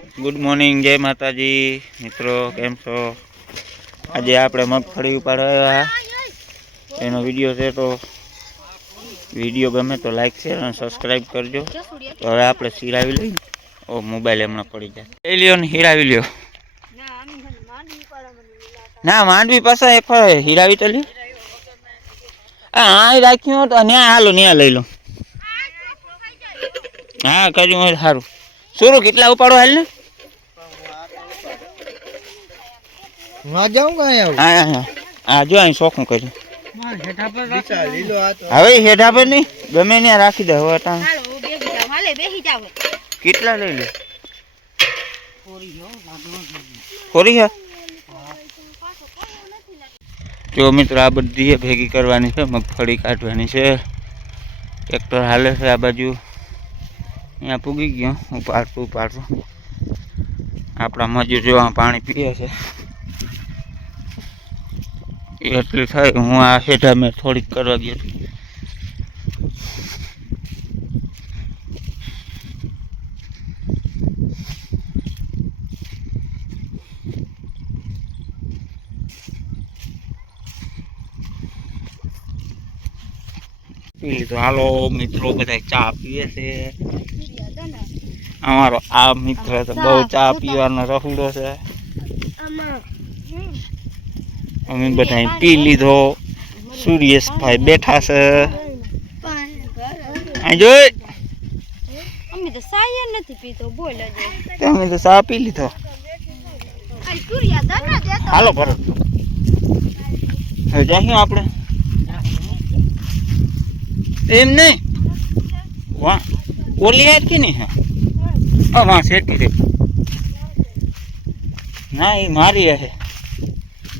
Good morning, જય માતાજી મિત્રો, કેમ છો? આજે આપણે મગફળી ઉપાડવા એનો વિડીયો છે, તો વિડીયો ગમે તો લાઈક શેર અને સબસ્ક્રાઈબ કરજો. તો હવે આપણે સિરાવી લઈએ. ઓ મોબાઈલ હમણાં પડી જાય, લઈ લ્યો ને હિરાવી લ્યો. ના માંડવી પાસે એક હિરાવી તો લ્યો. હા રાખ્યું તો ન્યા હાલો, ન્યા લઈ લો. હા કર્યું સારું. શું કેટલા ઉપાડો હાલ ને? હા જો અહીં શોખું કર્યું. હવે હેઠા પર નહીં ગમે ત્યાં રાખી દે. હવે કેટલા લઈ લે? ખોરી છે. જો મિત્રો આ બધી ભેગી કરવાની છે, મગફળી કાઢવાની છે. ટ્રેક્ટર હાલે છે આ બાજુ. અહીંયા પૂગી ગયો. ઉપાડતું આપણા મજૂર જો પાણી પીએ છે એટલી થાય. હું આ હેઠા મેં થોડીક કરવા ગયો. તો હાલો મિત્રો, બધા ચા પીએ છે. અમારો આ મિત્ર તો બહુ ચા પીવાનો રફુડો છે. અમે બધા પી લીધો. સુરેશભાઈ બેઠા છે. અમે તો ચા પી લીધો. હાલો ભરત, હવે જઈએ આપણે. એમ નહીં વાહ ઓલી યાદ કે નહીં? હા વાહ શેઠી રે. ના એ મારી હશે.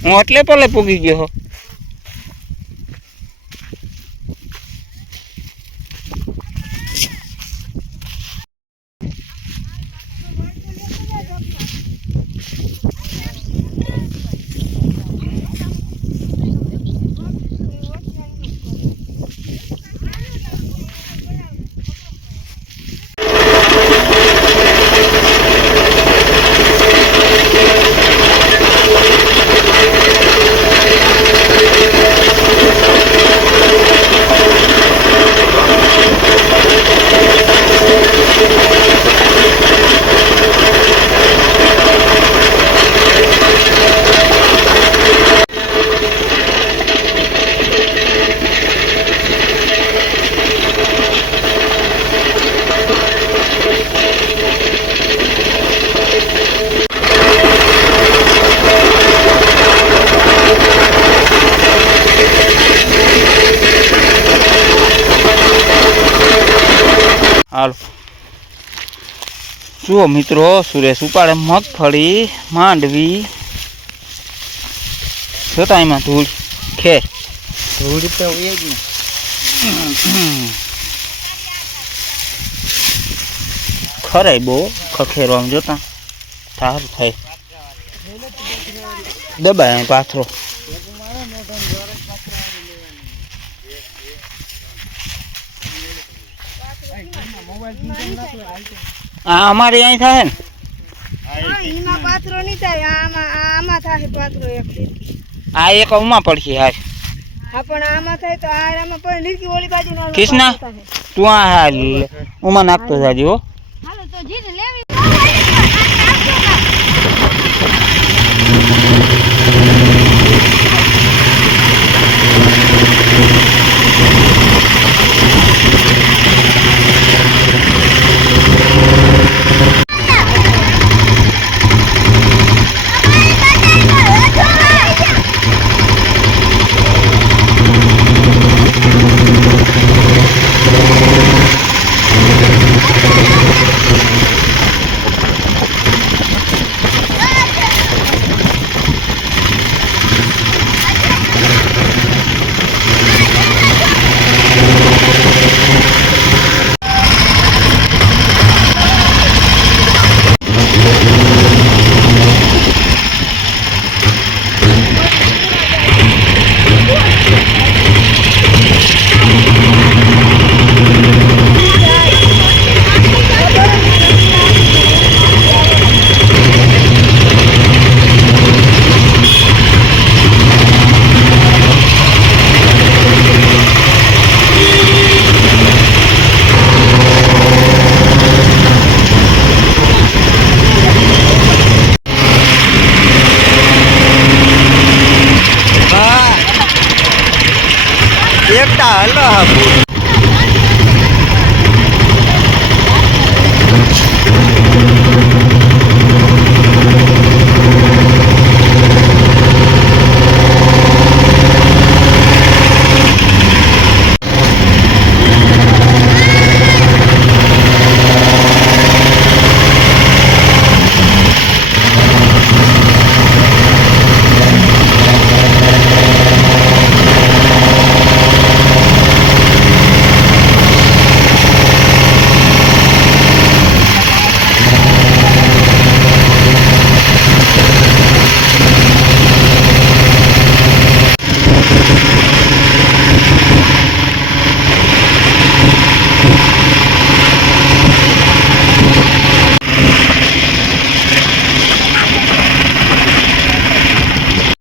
હું એટલે પેલે પૂગી ગયો. હાલો જુઓ મિત્રો, સુરેશ ઉપાડે મગફળી માંડવી. જોતા એમાં ધૂળ ખેર ધૂળ તો હોય જ ને. ખરાય બહુ ખખેરવા જોતા સારું થાય. દબાય પાથરો. હા અમારે અહીં થાય ને. આ એક ઉમા પડશે યાર. કૃષ્ણા તું આ ઉમા નાખતો જાજો.